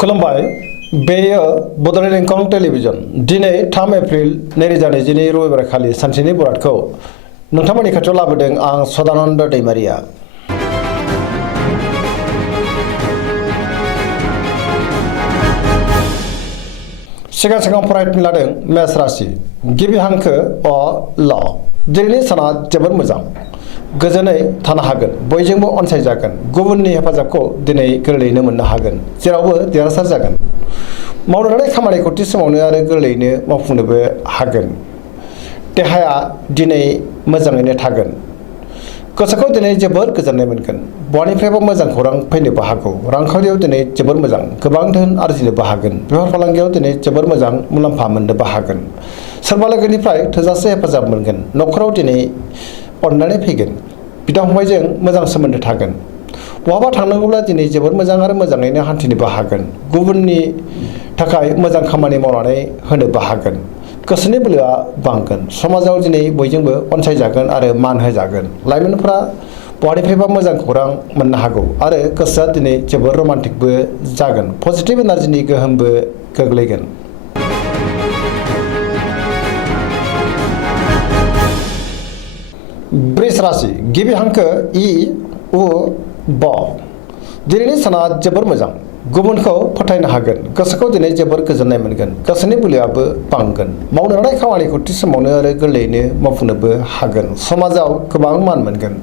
खुलुमबाय बेयो बड'लेण्ड इंखं टेलिभिजन दिनै 3 एप्रिल 2022 रबिबार खालि सानसेनि बरादखौ नोंथांमोननि खाथियाव लाबोदों आं सदानन्द दैमारिया। सिगां फरायनो लादों मेष राशि गिबि हांखो अ ल दिनैनि साना जोबोद मोजां गोजोनै थानो हागोन बयजोंबो अनसायजागोन गुबुननि हेफाजाबखौ दिनै गोरलैयैनो मोननो हागोन जेरावबो देरहासार जागोन मावनो लानाय खामानिखौ थि समावनो आरो गोरलैयैनो मावफुंनोबो हागोन देहाया दिनै मोजाङैनो थागोन गोसोखौ दिनै जोबोद गोजोननाय मोनगोन बहानिफ्रायबो मोजां खौरां फैनोबो हागौ रांखावरियाव दिनै जोबोद मोजां गोबां धोन आरजिनोबो हागोन बेफार फालांगियाव दिनै जोबोद मोजां मुलाम्फा मोननोबो हागोन सोरबा लोगोनिफ्राय थोजासे हेफाजाब मोनगोन न'खराव दिनै अननानै फैगोन बिदा फंबायजों मोजां सोमोन्दो थागोन बहाबा थांनांगौब्ला दिनै जोबोद मोजां आरो मोजाङैनो हान्थिनोबो हागोन गुबुननि थाखाय मोजां खामानि मावनानै होनोबो हागोन गोसोनि बोलोआ बांगोन समाजाव दिनै बयजोंबो अनसायजागोन आरो मान होजागोन लाइमोनफोरा बहानिफ्रायबा मोजां खौरां मोननो हागौ आरो गोसोआ दिनै जोबोद रमान्टिकबो जागोन पजिटिभ एनार्जिनि गोहोमबो गोग्लैगोन। वृष राशि गिबि हांखो इ उ ब दिनैनि साना जोबोर मोजां गुबुनखौ फोथायनो हागोन गोसोखौ दिनै जोबोर गोजोननाय मोनगोन गोसोनि बोलोआबो बांगोन मावनो लानाय खामानिखौ थि समावनो आरो गोरलैयैनो मावफुंनोबो हागोन समाजाव गोबां मान मोनगोन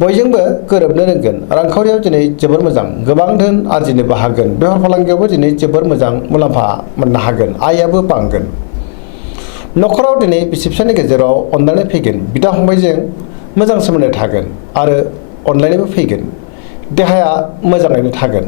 बयजोंबो गोरोबनो रोंगोन रांखावरियाव दिनै जोबोर मोजां गोबां धोन आरजिनोबो हागोन बेफार फालांगियावबो दिनै जोबोर मोजां मुलाम्फा मोननो हागोन आयाबो बांगोन न'खराव दिनै बिसि फिसायनि गेजेराव अनलायनाय फैगोन बिदा फंबायजों मोजां सोमोन्दो थागोन आरो अनलायनायबो फैगोन देहाया मोजाङैनो थागोन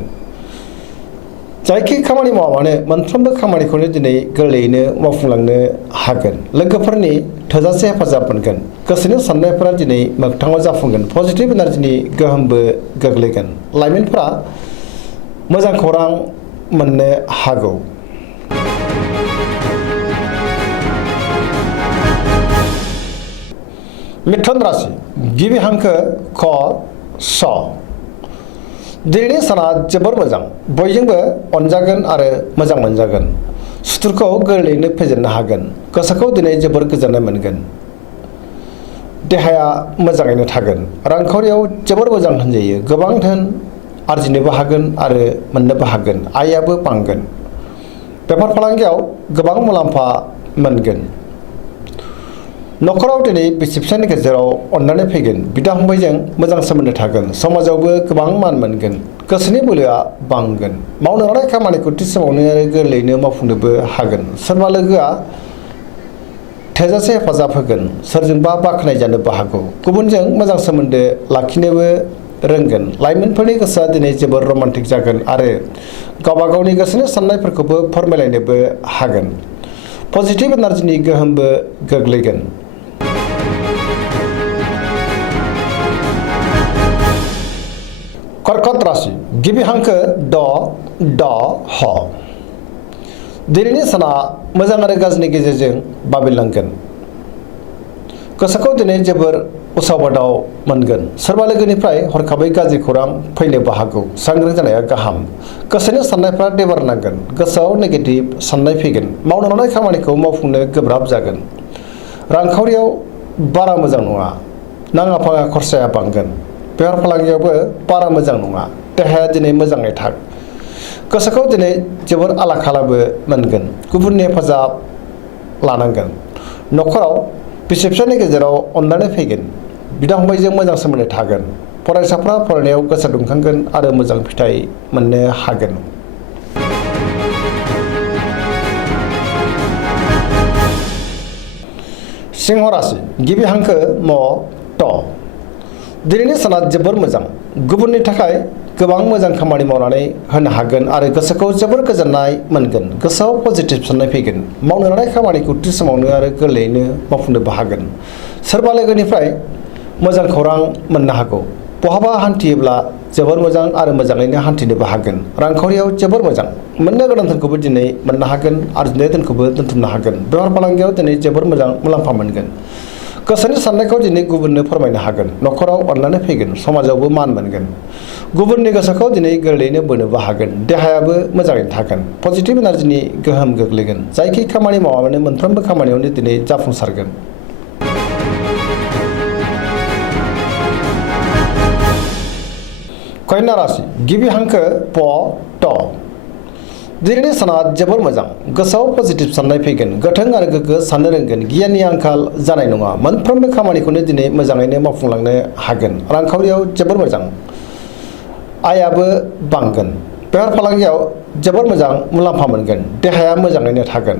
जायखि खामानि मावा मानो मोनफ्रोमबो खामानिखौनो दिनै गोरलैयैनो मावफुंलांनो हागोन लोगोफोरनि थोजासे हेफाजाब मोनगोन गोसोनि साननायफोरा दिनै मोगथाङाव जाफुंगोन पजिटिभ एनार्जिनि गोहोमबो गोग्लैगोन लाइमोनफोरा मोजां खौरां मोननो हागौ। मिथुन राशि गिबि हांखो ख स दिनैनि साना जोबोर मोजां बयजोंबो अनजागोन आरो मोजां मोनजागोन सुथुरखौ गोरलैयैनो फेजेननो हागोन गोसोखौ दिनै जोबोर गोजोननाय मोनगोन देहाया मोजाङैनो थागोन रांखावरियाव जोबोर मोजां होनजायो गोबां धोन आरजिनोबो हागोन आरो मोननोबो हागोन आयाबो बांगोन बेफार फालांगियाव गोबां मुलाम्फा मोनगोन न'खराव दिनै बिसि फिसायनि गेजेराव अननानै फैगोन बिदा फंबायजों मोजां सोमोन्दो थागोन समाजावबो गोबां मान मोनगोन गोसोनि बोलोआ बांगोन मावनो लानाय खामानिखौ थि समावनो आरो गोरलैयैनो मावफुंनोबो हागोन सोरबा लोगोआ थोजासे हेफाजाब होगोन सोरजोंबा बाख्नाय जानोबो हागौ गुबुनजों मोजां सोमोन्दो लाखिनोबो रोंगोन लाइमोनफोरनि गोसोआ दिनै जोबोर रमान्टिक जागोन आरो गावबा गावनि गोसोनि साननायफोरखौबो फोरमायलायनोबो हागोन पजिटिभ एनार्जिनि गोहोमबो गोग्लैगोन। कर्कट राशि गिबि हांखो ड ड ह दिनैनि साना मोजां आरो गाज्रिनि गेजेरजों बाबेनलांगोन गोसोखौ दिनै जोबोर उसाव बादाव मोनगोन सोरबा लोगोनिफ्राय हरखाबै गाज्रि खौरां फैनोबो हागौ सांग्रां जानाया गाहाम गोसोनि साननायफ्रा देबार नांगोन गोसोआव नेगेटिभ साननाय फैगोन मावनो लानाय खामानिखौ मावफुंनो गोब्राब जागोन रांखावरियाव बारा मोजां नङा नाङा फाङा खरसाया बांगोन बेफार फालांगियावबो बारा मोजां नङा देहाया दिनै मोजाङै थाग गोसोखौ दिनै जोबोर आला खालाबो मोनगोन गुबुननि हेफाजाब लानांगोन न'खराव बिसि फिसायनि गेजेराव अनलायनाय फैगोन बिदा फंबायजों मोजां सोमोन्दो थागोन फरायसाफ्रा फरायनायाव गोसो दुंखांगोन आरो मोजां फिथाइ मोननो हागोन। सिंह राशि गिबि हांखो म ट दिनैनि साना जोबोर मोजां गुबुननि थाखाय गोबां मोजां खामानि मावनानै होनो हागोन आरो गोसोखौ जोबोर गोजोननाय मोनगोन गोसोआव पजिटिभ साननाय फैगोन मावनो लानाय खामानिखौ थि समावनो आरो गोरलैयैनो मावफुंनोबो हागोन सोरबा लोगोनिफ्राय मोजां खौरां मोननो हागौ बहाबा हान्थियोब्ला जोबोर मोजां आरो मोजाङैनो हान्थिनोबो हागोन रांखावरियाव जोबोर मोजां मोननो गोनां धोनखौबो दिनै मोननो हागोन आरजिनाय धोनखौबो दोनथुमनो हागोन बेफार फालांगियाव दिनै जोबोर मोजां मुलाम्फा मोनगोन गोसोनि साननायखौ दिनै गुबुननो फोरमायनो हागोन, न'खराव अननानै फैगोन, समाजावबो मान मोनगोन, गुबुननि गोसोखौ दिनै गोरलैयैनो बोनोबो हागोन, देहायाबो मोजाङैनो थागोन, पजिटिभ एनार्जिनि गोहोम गोग्लैगोन, जायखि खामानि मावामानो मोनफ्रोमबो खामानियावनो दिनै जाफुंसारगोन। कन्या राशि गिबि हांखो प ट। दिनैनि साना जोबोर मोजां, गोसोआव पजिटिभ साननाय फैगोन, गोथों आरो गोग्गो साननो रोंगोन, गियाननि आंखाल जानाय नङा, मोनफ्रोमबो खामानिखौनो दिनै मोजाङैनो मावफुंलांनो हागोन, रांखावरियाव जोबोर मोजां, आयाबो बांगोन, बेफार फालांगियाव जोबोर मोजां मुलाम्फा मोनगोन, देहाया मोजाङैनो थागोन।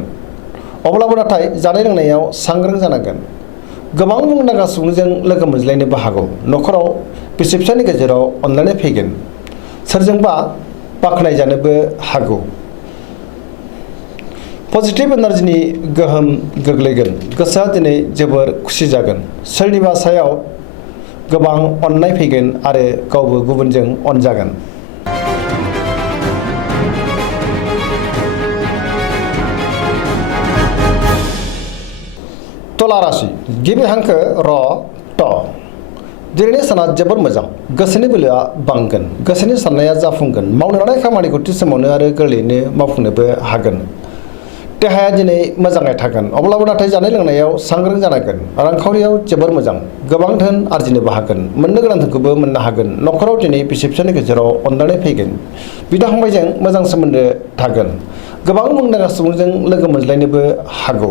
अब्लाबो नाथाय जानाय लोंनायाव सांग्रां जानांगोन। गोबां मुंदांखा सुबुंजों लोगो मोनज्लायनोबो हागौ, न'खराव बिसि फिसायनि गेजेराव अनलायनाय फैगोन, सोरजोंबा बाख्नायजानोबो हागौ। पजिटिभ एनार्जिनि गोहोम गोग्लैगोन, गोसोआ दिनै जोबोर खुसि जागोन, सोरनिबा सायाव गोबां अननाय फैगोन आरो गावबो गुबुनजों अनजागोन। तुला राशि गिबि हांखो र ट। दिनैनि साना जोबोर मोजां, गोसोनि बोलोआ बांगोन, गोसोनि साननाया जाफुंगोन, मावनो लानाय खामानिखौ थि समावनो आरो गोरलैयैनो मावफुंनोबो हागोन, देहाया दिनै मोजाङै थागोन, अब्लाबो नाथाय जानाय लोंनायाव सांग्रां जानांगोन, रांखावरियाव जोबोर मोजां, गोबां धोन आरजिनोबो हागोन, मोननो गोनां धोनखौबो मोननो हागोन, न'खराव दिनै बिसि फिसायनि गेजेराव अनलायनाय फैगोन, बिदा फंबायजों मोजां सोमोन्दो थागोन, गोबां मुंदांखा सुबुंजों लोगो मोनज्लायनोबो हागौ,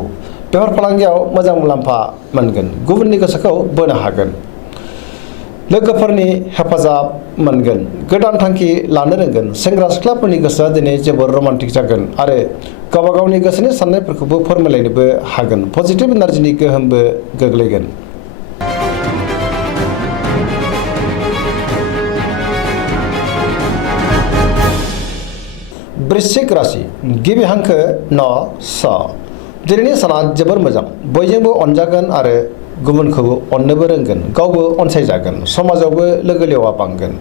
बेफार फालांगियाव मोजां मुलाम्फा मोनगोन, गुबुननि गोसोखौ बोनो हागोन, लोगोफोरनि हेफाजाब मोनगोन, गोदान थांखि लानो रोंगोन, सेंग्रा सिख्लाफोरनि गोसोआ दिनै जोबोर रमान्टिक जागोन आरो गावबा गावनि गोसोनि साननायफोरखौबो फोरमायलायनोबो हागोन, पजिटिभ एनार्जिनि गोहोमबो गोग्लैगोन। वृश्चिक राशि गिबि हांखो न स। दिनैनि साना जोबोर मोजां, बयजोंबो अनजागोन आरो गुबुनखौबो अननोबो रोंगोन, गावबो अनसायजागोन, समाजावबो लोगो लेवा बांगोन,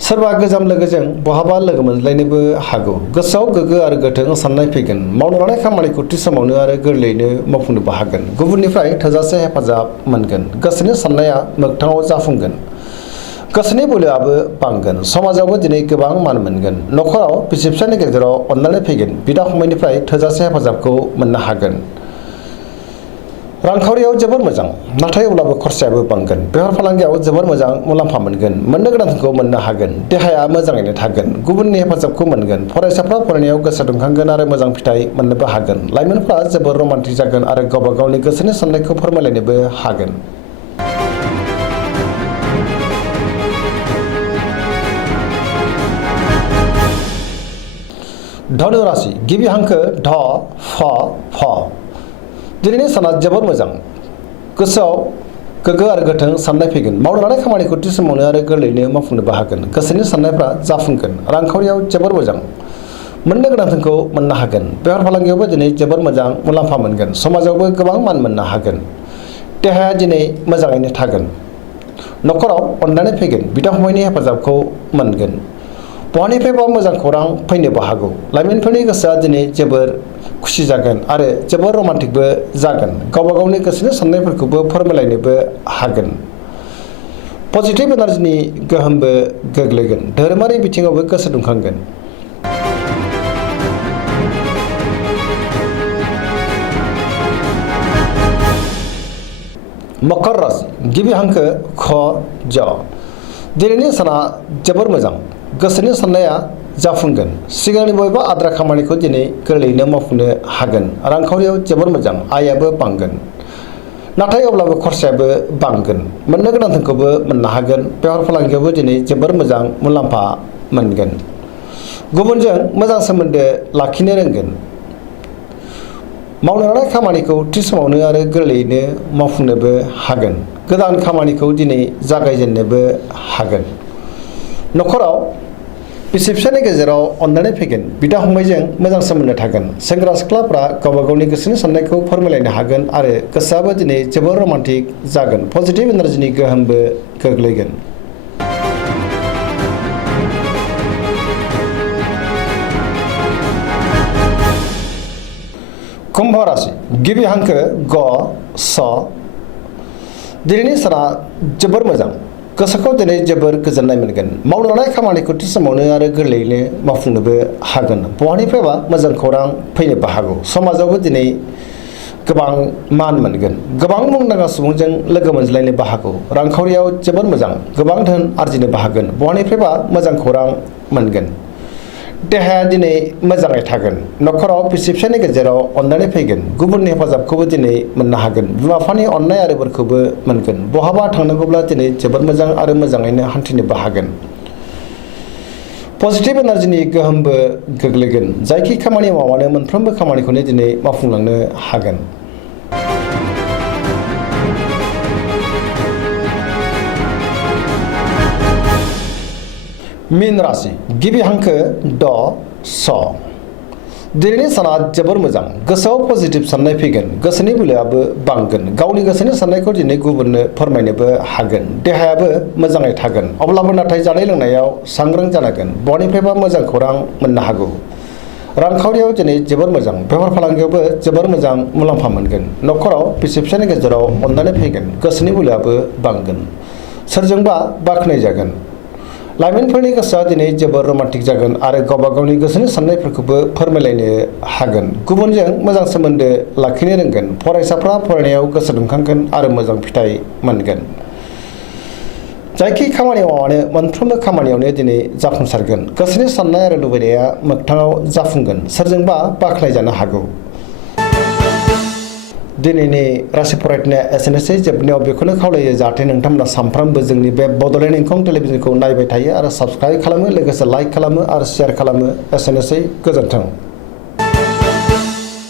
सोरबा गोजाम लोगोजों बहाबा लोगो मोनज्लायनोबो हागौ, गोसोआव गोग्गो आरो गोथों साननाय फैगोन, मावनो लानाय खामानिखौ थि समावनो आरो गोरलैयैनो मावफुंनोबो हागोन, गुबुननिफ्राय थोजासे हेफाजाब मोनगोन, गोसोनि साननाया मोगथाङाव जाफुंगोन, गोसोनि बोलोआबो बांगोन, समाजावबो दिनै गोबां मान मोनगोन, न'खराव बिसि फिसायनि गेजेराव अनलायनाय फैगोन, बिदा फंबायनिफ्राय थोजासे हेफाजाबखौ मोननो हागोन, रांखावरियाव जोबोर मोजां, नाथाय अब्लाबो खरसायाबो बांगोन, बेफार फालांगियाव जोबोर मोजां मुलाम्फा मोनगोन, मोननो गोनांखौ मोननो हागोन, देहाया मोजाङैनो थागोन, गुबुननि हेफाजाबखौ मोनगोन, फरायसाफ्रा फरायनायाव गोसो दुंखांगोन आरो मोजां फिथाइ मोननोबो हागोन, लाइमोनफ्रा जोबोर रमान्टिक जागोन आरो गावबा गावनि गोसोनि साननायखौ फोरमायलायनोबो हागोन। धनु राशि गिबि हांखो ध फ फ। दिनैनि साना जोबोर मोजां, गोसोआव गोग्गो आरो गोथों साननाय फैगोन, मावनो लानाय खामानिखौ थि समावनो आरो गोरलैयैनो मावफुंनोबो हागोन, गोसोनि साननायफ्रा जाफुंगोन, रांखावरियाव जोबोर मोजां, मोननो गोनां धोनखौ मोननो हागोन, बेफार फालांगियावबो दिनै जोबोर मोजां मुलाम्फा मोनगोन, समाजावबो गोबां मान मोननो हागोन, देहाया दिनै मोजाङैनो थागोन, न'खराव अनलायनाय फैगोन, बिदा फंबायनि हेफाजाबखौ मोनगोन, बहानिफ्रायबा मोजां खौरां फैनोबो हागौ, लाइमोनफोरनि गोसोआ दिनै जोबोर खुसि जागोन आरो जोबोर रमान्टिकबो जागोन, गावबा गावनि गोसोनि साननायफोरखौबो फोरमायलायनोबो हागोन, पजिटिभ एनार्जिनि गोहोमबो गोग्लैगोन, धोरोमारि बिथिङावबो गोसो दुंखांगोन। मकर राशि गिबि हांखो ख ज। दिनैनि साना जोबोर मोजां, गोसोनि साननाया जाफुंगोन, सिगांनि बबेबा आद्रा खामानिखौ दिनै गोरलैयैनो मावफुंनो हागोन, रांखावरियाव जोबोर मोजां, आयाबो बांगोन, नाथाय अब्लाबो खरसायाबो बांगोन, मोननो गोनां धोनखौबो मोननो हागोन, बेफार फालांगियावबो दिनै जोबोर मोजां मुलाम्फा मोनगोन, गुबुनजों मोजां सोमोन्दो लाखिनो रोंगोन, मावनो लानाय खामानिखौ थि समावनो आरो गोरलैयैनो मावफुंनोबो हागोन, गोदान खामानिखौ दिनै जागायजेननोबो हागोन, न'खराव बिसि फिसायनि गेजेराव अनलायनाय फैगोन, बिदा फंबायजों मोजां सोमोन्दो थागोन, सेंग्रा सिख्लाफ्रा गावबा गावनि गोसोनि साननायखौ फोरमायलायनो हागोन आरो गोसोआबो दिनै जोबोर रमान्टिक जागोन, पजिटिभ एनार्जिनि गोहोमबो गोग्लैगोन। कुम्भ राशि गिबि हांखो ग स दिनैनि साना जोबोर मोजां गोसोखौ दिनै जोबोर गोजोननाय मोनगोन मावनो लानाय खामानिखौ थि समावनो आरो गोरलैयैनो मावफुंनोबो हागोन बहानिफ्रायबा मोजां खौरां फैनोबो हागौ समाजावबो दिनै गोबां मान मोनगोन गोबां मुंदांखा सुबुंजों लोगो मोनज्लायनोबो हागौ रांखावरियाव जोबोर मोजां गोबां धोन आरजिनोबो हागोन बहानिफ्रायबा मोजां खौरां मोनगोन देहाया दिनै मोजाङै थागोन नखराव बिसि फिसायनि गेजेराव अननानै फैगोन गुबुननि हेफाजाबखौबो दिनै मोननो हागोन बिमा बिफानि अननाय आरो बोरखौबो मोनगोन बहाबा थांनांगौब्ला दिनै जोबोर मोजां आरो मोजाङैनो हान्थिनोबो हागोन पजिटिभ एनार्जिनि गोहोमबो गोग्लैगोन जायखि खामानि मावानो मोनफ्रोमबो खामानिखौनो दिनै मावफुंलांनो हागोन मीन राशि गिबि हांखो ड स दिनैनि साना जोबोर मोजां गोसोआव पजिटिभ साननाय फैगोन गोसोनि बोलोआबो बांगोन गावनि गोसोनि साननायखौ दिनै गुबुननो फोरमायनोबो हागोन देहायाबो मोजाङै थागोन अब्लाबो नाथाय जानाय लोंनायाव सांग्रां जानांगोन बहानिफ्रायबा मोजां खौरां मोननो हागौ रांखावरियाव दिनै जोबोर मोजां बेफार फालांगियावबो जोबोर मोजां मुलाम्फा मोनगोन नखराव बिसि फिसायनि गेजेराव अननानै फैगोन गोसोनि बोलोआबो बांगोन सोरजोंबा बाख्नायजागोन लाइमोनफोरनि गोसोआ दिनै जोबोर रमान्टिक जागोन आरो गावबा गावनि गोसोनि साननायफोरखौबो फोरमायलायनो हागोन गुबुनजों मोजां सोमोन्दो लाखिनो रोंगोन फरायसाफ्रा फरायनायाव गोसो दुंखांगोन आरो मोजां फिथाइ मोनगोन जायखि खामानि मावानो मोनफ्रोमबो खामानियावनो दिनै जाफुंसारगोन गोसोनि साननाय आरो लुबैनाया मोगथाङाव जाफुंगोन सोरजोंबा बाख्नायजानो हागौ दिनैनि राशि फरायनाया एसेनोसै जोबनायाव बेखौनो खावलायो जाहाथे नोंथांमोना सानफ्रामबो जोंनि बे बड'लेण्ड इंखं टेलिभिजनखौ नायबाय थायो आरो साबस्क्राइब खालामो लोगोसे लाइक खालामो आरो शेयार खालामो एसेनोसै गोजोन्थों